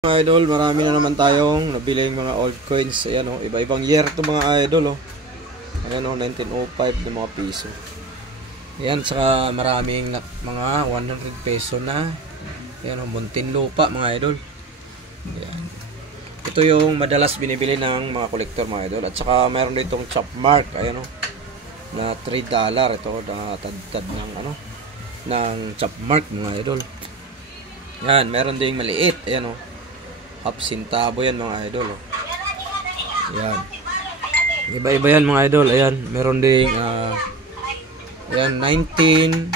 Mga idol, marami na naman tayong nabiling mga old coins. Ayan o, iba-ibang year to mga idol o. Ayan o, 1905 na mga piso. Ayan, saka maraming mga 100 peso na. Ayan o, Muntinlupa mga idol. Ayan. Ito yung madalas binibili ng mga kolektor mga idol. At saka mayroon ditong chop mark. Ayan o, na $3. Ito, natad ng ano, ng chop mark mga idol. Ayan, meron ding maliit. Ayan o. Half centavo yan mga idol oh. Ayan. Iba-iba yan mga idol. Ayan, meron ding ayan, 1909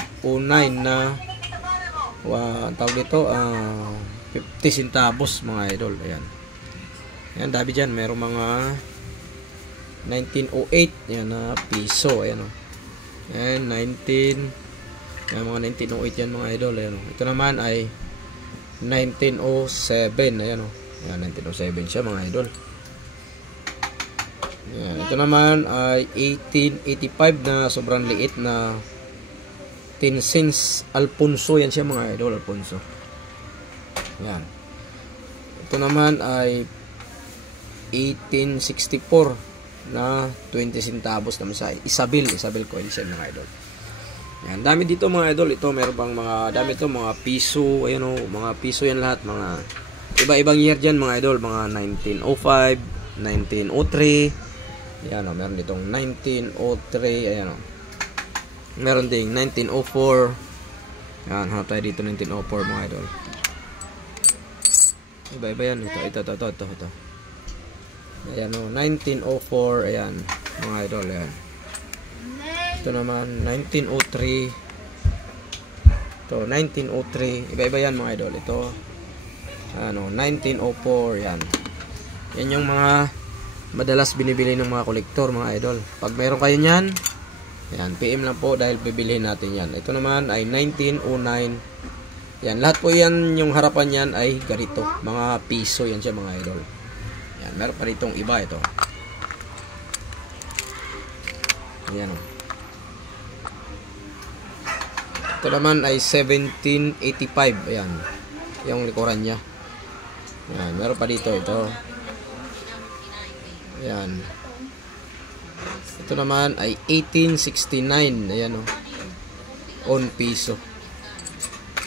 na tawag dito 50 centavos mga idol. Ayan. Ayan, dami dyan. Meron mga 1908 yan na piso. Ayan oh. Ayan, ayan, mga 1908 yan mga idol. Ayan oh. Ito naman ay 1907. Ayan o. Ayan, 1907 siya mga idol. Ayan, ito naman ay 1885 na sobrang liit na 10 cents Alfonso. Yan siya mga idol, Alfonso. Ayan. Ito naman ay 1864 na 20 centavos naman sa Isabel coin siya mga idol. Yan, dami dito mga idol. Ito meron bang mga dami ito, mga piso, ayan o, mga piso yan lahat, mga iba-ibang year diyan mga idol, mga 1905, 1903. Ayan o, meron ditong 1903, ayan o. Meron ding 1904. Yan, hanap tayo dito 1904 mga idol. Iba-iba yan, ito. Ayan o, 1904, ayan, mga idol, ayan. Ito naman 1903. Ito 1903. Iba-iba yan mga idol. Ito ano 1904 yan. Yan yung mga madalas binibili ng mga kolektor mga idol. Pag meron kayo niyan, yan, PM lang po dahil bibilihin natin yan. Ito naman ay 1909. Yan, lahat po yan, yung harapan yan ay ganito, mga piso yan siya mga idol. Yan, meron pa ditong iba ito. Ayan o. Ito naman ay 1785. Ayan. Yung likuran niya. Ayan. Meron pa dito. Ito. Ayan. Ito naman ay 1869. Ayan o. On piso.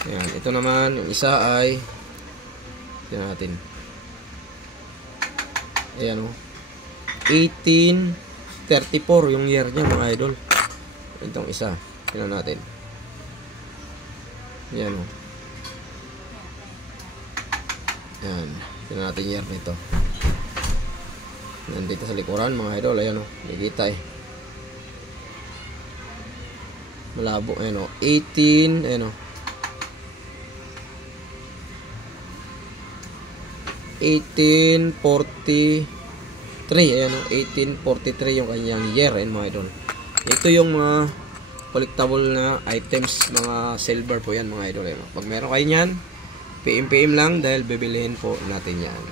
Ayan. Ito naman. Yung isa ay tignan natin. Ayan o. 1834 yung year niya mga idol. Itong isa. Tignan natin. Yan o. Yan. Tignan natin year nito. Nandito sa likuran mga idol. Ayan o. Nakikita eh. Malabo. Ayan o. 18. Ayan o. 1843. Ayan o. 1843 yung kanyang year. Ayan mga idol. Ito yung mga collectible na items, mga silver po yan mga idol. Pag meron kayo nyan, PM lang dahil bibilihin po natin yan.